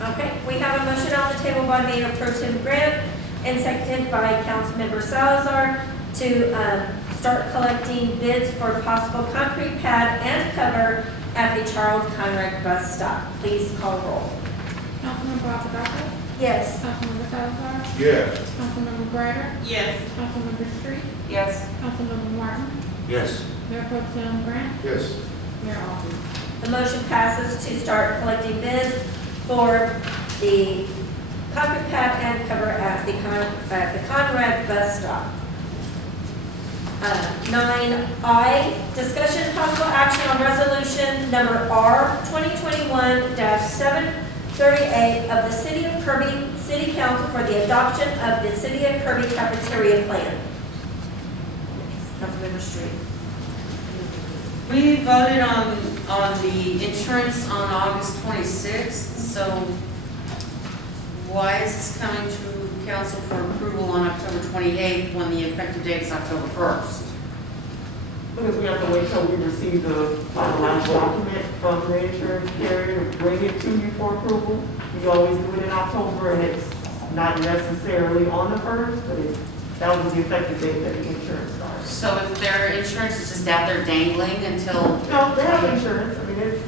Okay, we have a motion on the table by Mayor Pro Tem Grant and seconded by Councilmember Salazar to start collecting bids for possible concrete pad and cover at the Charles Conrad bus stop. Please call roll. Councilmember Alvarado? Yes. Councilmember Salazar? Yes. Councilmember Greider? Yes. Councilmember Street? Yes. Councilmember Martin? Yes. Mayor Pro Tem Grant? Yes. Mayor Alden? The motion passes to start collecting bids for the concrete pad and cover at the Conrad bus stop. 9I, discussion and possible action on resolution number R 2021-738 of the City of Kirby City Council for the adoption of the City of Kirby cafeteria plan. Councilmember Street. We voted on the insurance on August 26th, so why is this coming to council for approval on October 28th when the effective date is October 1st? Because we have to wait till we receive the finalized document from the insurance carrier to bring it to you for approval. We always do it in October, and it's not necessarily on the first, but that was the effective date that the insurance starts. So if their insurance is just out there dangling until, No, they have insurance, I mean, it's.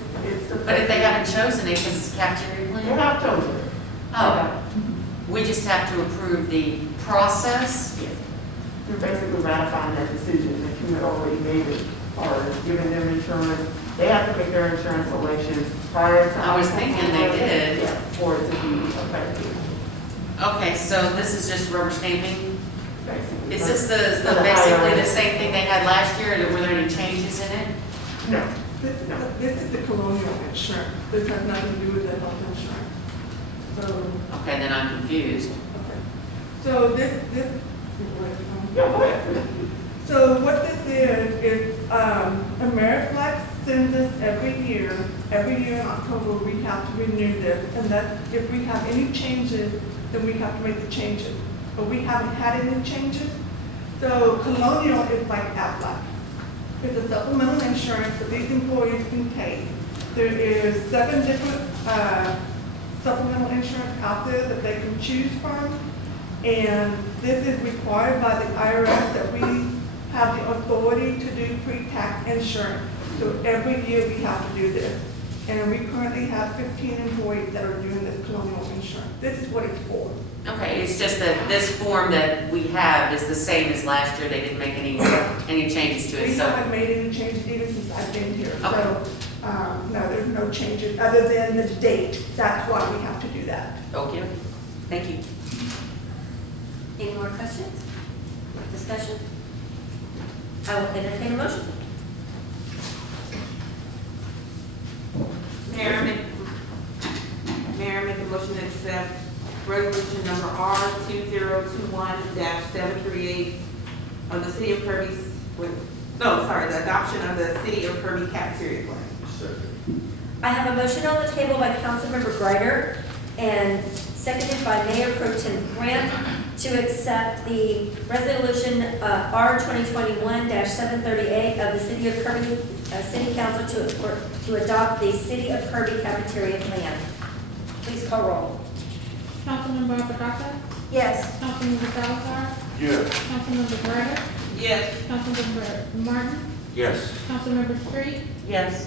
but if they haven't chosen it because it's a cafeteria They plan? have chosen it. Oh, we just have to approve the process? Yes. You're basically ratifying that decision that you had already made it, or giving them insurance. They have to make their insurance selection prior to. I was thinking they did. Yeah, for it to be effective, Okay, so this is just rubber stamping? basically. Is this For the the basically higher- the same thing they had last year, or were there any changes in it? No. This is the colonial insurance. This has nothing to do with the health insurance. So, Okay, then I'm confused. okay. So this, Yeah, go ahead. so what this is Ameriflex sends us every year in October, we have to renew this. And that if we have any changes, then we have to make the changes. But we haven't had any changes. So colonial is like Aflac. It's a supplemental insurance that these employees can take. There is 7 different supplemental insurance out there that they can choose from. And this is required by the IRS that we have the authority to do pre-tax insurance. So every year we have to do this. And we currently have 15 employees that are doing this colonial insurance. This is what it's for. Okay, it's just that this form that we have is the same as last year. They didn't make any changes to it, We so. haven't made any changes even since I've been here. So, Okay. no, there's no changes other than the date. That's why we have to do that. Okay, thank you. Any more questions? Discussion? I will entertain a motion. Mayor, make a motion to accept resolution number R 2021-738 of the City of Kirby, the adoption of the City of Kirby cafeteria plan. I have a motion on the table by Councilmember Greider and seconded by Mayor Pro Tem Grant to accept the resolution R 2021-738 of the City of Kirby City Council to adopt the City of Kirby cafeteria plan. Please call roll. Councilmember Alvarado? Yes. Councilmember Salazar? Yes. Councilmember Greider? Yes. Councilmember Martin? Yes. Councilmember Street? Yes.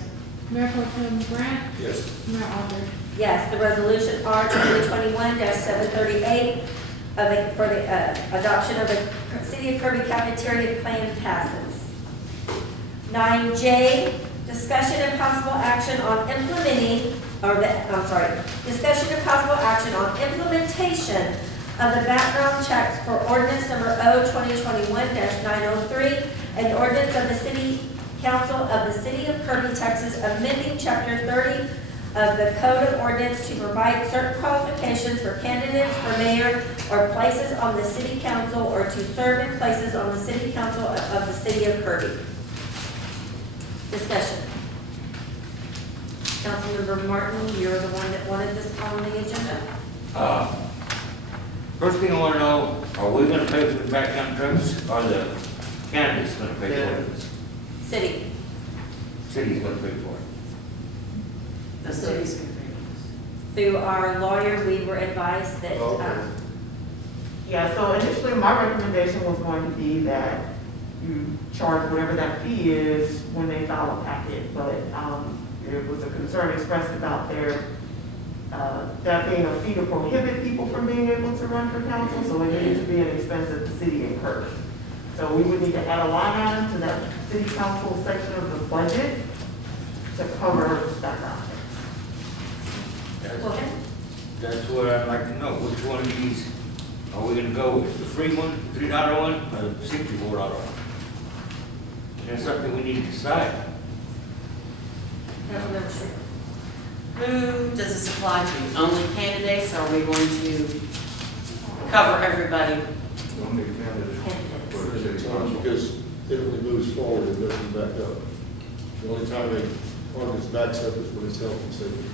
Mayor Pro Tem Grant? Yes. Mayor Alden? Yes, the resolution R 2021-738 for the adoption of the City of Kirby cafeteria plan passes. 9J, discussion and possible action on discussion and possible action on implementation of the background checks for ordinance number O 2021-903, an ordinance of the City Council of the City of Kirby, Texas, amending Chapter 30 of the Code of Ordinance to provide certain qualifications for candidates for mayor or places on the City Council or to serve in places on the City Council of the City of Kirby. Discussion. Councilmember Martin, you're the one that wanted this on the agenda? First thing I want to know, are we going to pay for the background trucks or the candidates going to pay for it? City. City's going to pay for it. The city's going to pay through our lawyer, we were advised that, Okay. Yeah, so initially my recommendation was going to be that you charge whatever that fee is when they file a packet, but, there was a concern expressed about that being a fee to prohibit people from being able to run for council, so it needed to be an expense that the city incurs. So we would need to add a line item to that city council section of the budget to cover background checks. go ahead. That's what I'd like to know, which one of these, are we gonna go with the free one, $3 one, or the $64 one? That's something we need to decide. Councilmember Street. Who does this apply to? Only candidates, or are we going to cover everybody? Only candidate. Candidates. For 6 months, because it only moves forward and doesn't back up. The only time an ordinance backs up is when it's health and safety.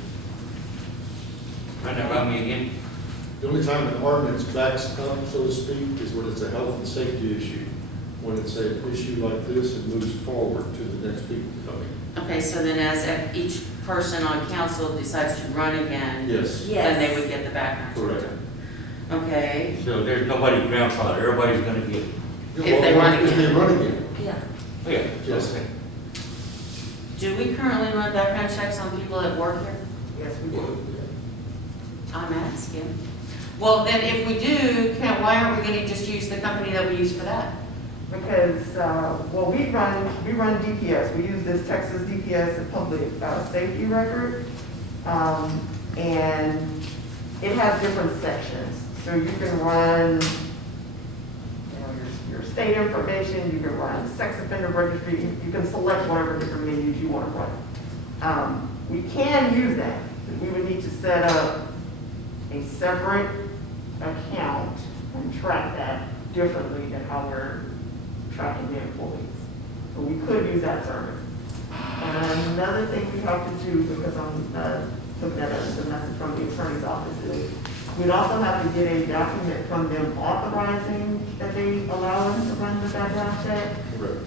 Run that by me again. The only time an ordinance backs up, so to speak, is when it's a health and safety issue. When it's an issue like this, it moves forward to the next people coming. Okay, so then as each person on council decides to run again, Yes, then they Yes. would get the background check. correct. Okay, So there's nobody grandfather, everybody's gonna get, If they run If they again. run again, Yeah. oh yeah, Yes. okay. do we currently run background checks on people that work here? Yes, we do. I'm asking. Well, then if we do, why aren't we gonna just use the company that we use for that? Because, well, we run DPS. We use this Texas DPS, a public safety record. And it has different sections. So you can run, your state information, you can run sex offender registry, you can select whatever different menus you want to run. We can use that. We would need to set up a separate account and track that differently than how we're tracking the employees. So we could use that service. And another thing we have to do, because I'm looking at the message from the attorney's office, is we'd also have to get a document from them authorizing that they allow us to run the background check. correct.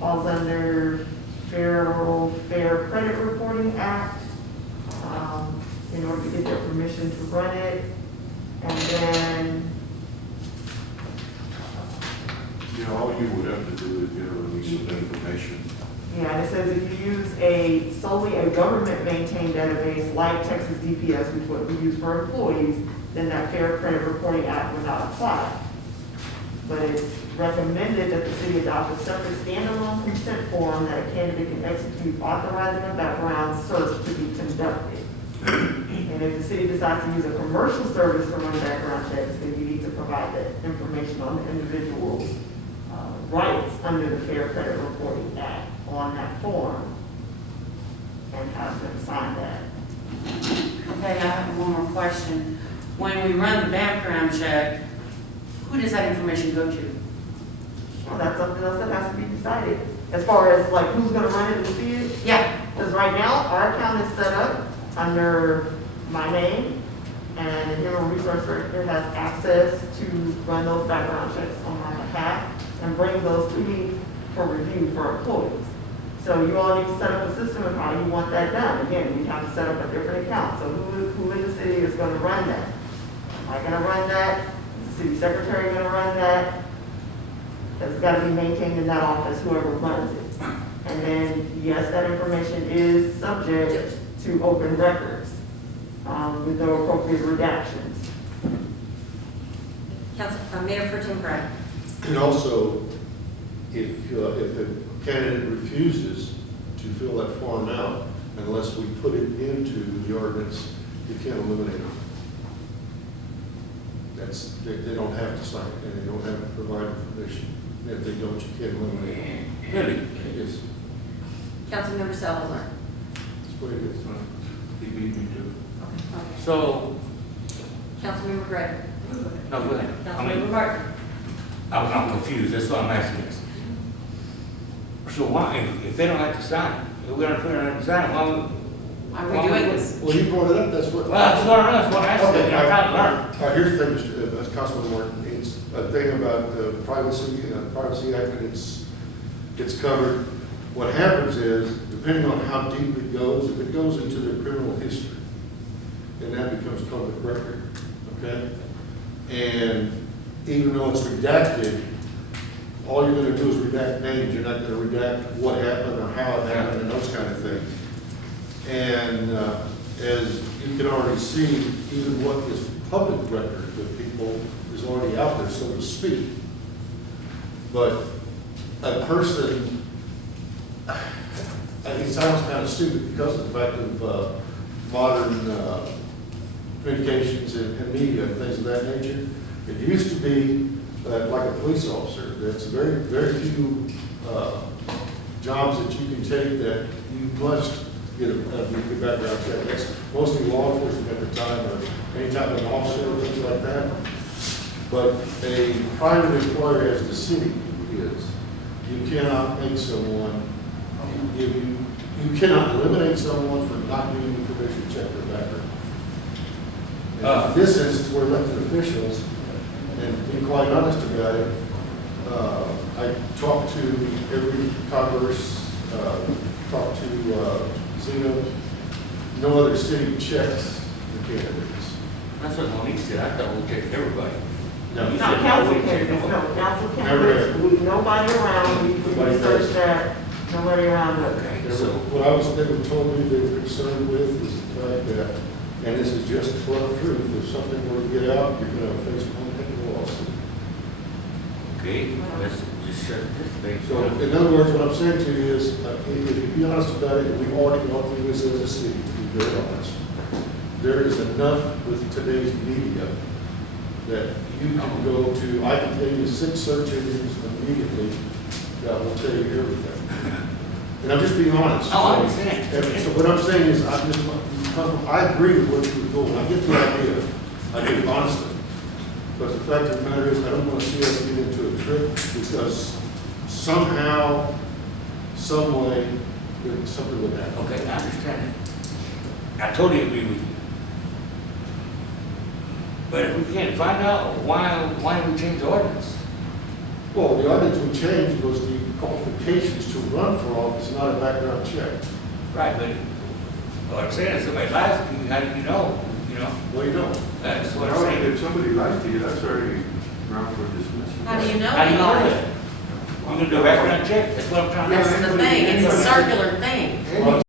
Falls under Fair Credit Reporting Act, in order to get their permission to run it. And then, Yeah, all you would have to do is get a release of that information. yeah, and it says if you use solely a government-maintained database like Texas DPS, which is what we use for employees, then that Fair Credit Reporting Act would not apply. But it's recommended that the city adopt a separate standalone consent form that a candidate can execute authorizing a background search to be conducted. And if the city decides to use a commercial service for running background checks, then you need to provide that information on the individual's rights under the Fair Credit Reporting Act on that form and have them sign that. Okay, I have one more question. When we run the background check, who does that information go to? Well, that's something else that has to be decided. As far as like who's gonna run it and see it, Yeah, because right now, our account is set up under my name, and the Human Resource Director has access to run those background checks on my behalf and bring those to me for review for employees. So you all need to set up a system of how you want that done. Again, we have to set up a different account. So who in the city is gonna run that? Am I gonna run that? Is the city secretary gonna run that? It's gotta be maintained in that office, whoever runs it. And then, yes, that information is subject to open records, with the appropriate redactions. Mayor Pro Tem Gray. And also, if a candidate refuses to fill that form out, unless we put it into the ordinance, you can't eliminate it. They don't have to sign it, and they don't have to provide permission. If they don't, you can't eliminate it. Really? Yes, Councilmember Salazar. that's what it is. He beat me to Okay. So, Councilmember Gray. no, go ahead. I Councilmember mean, Martin. I'm confused, that's why I'm asking this. So why, if they don't have to sign it, if we're gonna put it on the sign, why are we doing this? Well, you brought it up, that's what. Well, that's what I said, I'm trying to learn. All right, here's the thing, Councilman Martin, it's a thing about privacy, Privacy Act, and it's covered. What happens is, depending on how deep it goes, if it goes into their criminal history, becomes public record, okay? And even though it's redacted, all you're gonna do is redact names, you're not gonna redact what happened or how it happened and those kind of things. And as you can already see, even what is public record with people is already out there, so to speak. But a person, it sounds kind of stupid because of the fact of modern communications and media and things of that nature. It used to be like a police officer. There's very, very few jobs that you can take that you must get a good background check. That's mostly law enforcement at the time, or any type of officer or things like that. But a private employer, as the city is, you cannot make someone you cannot eliminate someone for not giving you permission to check their background. And in this instance, we're elected officials, and to be quite honest about it, I talked to every Congress, talked to Zeno. No other city checks the candidates. That's what Monique said, I thought we checked everybody. No. You Not said council we checked candidates, no, nobody. council Never candidates, we, nobody around, we researched that, nobody around us. Okay, They so, were- What they were told me they were concerned with is the fact that, and this is just the blunt truth, if something were to get out, you're gonna face one heck of a lawsuit. okay, let's just shut this thing. So, in other words, what I'm saying to you is, if you be honest about it, we've already gone through this as a city, to be very honest. There is enough with today's media that you can go to, I can tell you 6 search engines immediately that will tell you everything. And I'm just being honest. Oh, I understand. And so what I'm saying is, I agree with what you were doing, I get the idea, I do honestly. But the fact of the matter is, I don't want to see us get into a trip because somehow, some way, something would happen. Okay, I understand it. I totally agree with you. But if we can't find out why we changed the ordinance? Well, the ordinance we changed was the qualifications to run for office, not a background check. Right, but what I'm saying is somebody lies to you, how do you know? You know, Well, you don't. that's what I'm Well, saying. if somebody lies to you, that's already ground for dismissal. How do you know? How do you know that? that? You can do a background check, that's what I'm trying to That's say. the thing, it's a circular thing. Well,